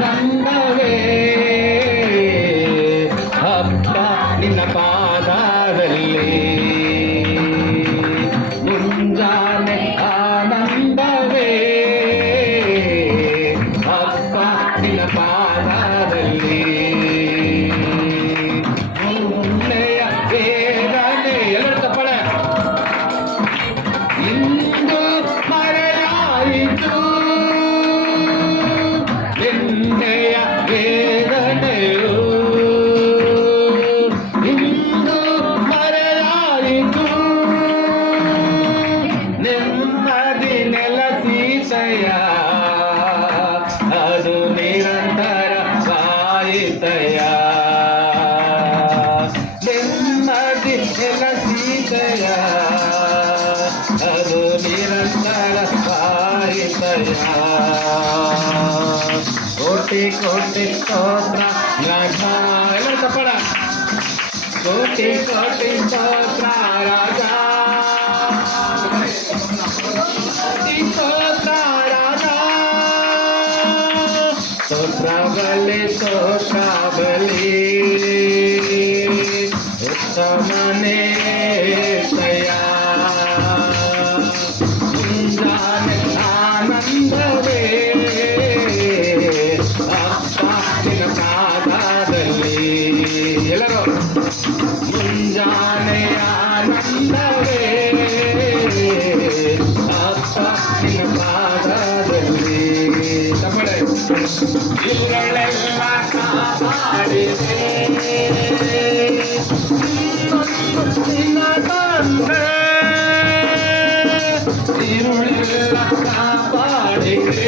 ಆನಂದವೇ ಅಪ್ಪ ನಿನ್ನ ಪಾದದಲ್ಲಿ ಮುಂಜಾನೆ ಆನಂದವೇ ಅಪ್ಪ ನಿನ್ನ ಪಾದದಲ್ಲಿ ಮುನ್ನೆಯ ವೇದನೆ ಎಲ್ಲರೂ ತಪ್ಪಳ ಇಂದು ಮರೆಯಾಯಿತು ನಿನ್ನೆಯ ವೇದನೆಯು ಇಂದು ಮರೆಯಾಯಿತು ನೆಮ್ಮದಿ ನೆಲಸೀತಯ ಅದು ನಿರಂತರ ಸಾಯಿತಯ ನೆಮ್ಮದಿ ನೆಲಸೀತಯ ಅದು ನಿರಂತರ ಸಾಯಿತಯ ಕೋಟಿ ಕೋಟಿ ಸ್ತೋತ್ರ ರಾಜ ಎಲ್ಲ ತಪ್ಪಡ ಕೋಟಿ ಕೋಟಿ ಸ್ತೋತ್ರ ರಾಜ ಕೋಟಿ ಸ್ತೋತ್ರ ರಾಜ ಸ್ತೋತ್ರ ಬಲಿ ಉತ್ತಮನೇ ದಯ ಮುಂಜಾನೆ ಆನಂದವೇ ಅಪ್ಪಾನಿನ ಪಾದದಲ್ಲಿ ಎಲ್ಲರೂ ಮುಂಜಾನೆ ಆನಂದವೇ ಅಪ್ಪಾನಿನ ಪಾದದಲ್ಲಿ ತಮಿಳೆ ಇವಳೆಲ್ಲ ಕಾಪಾಡಿದೆ ನಿನ್ನ ತಂದೆ ഇരുളെല്ല കാപ്പാടിക്കേ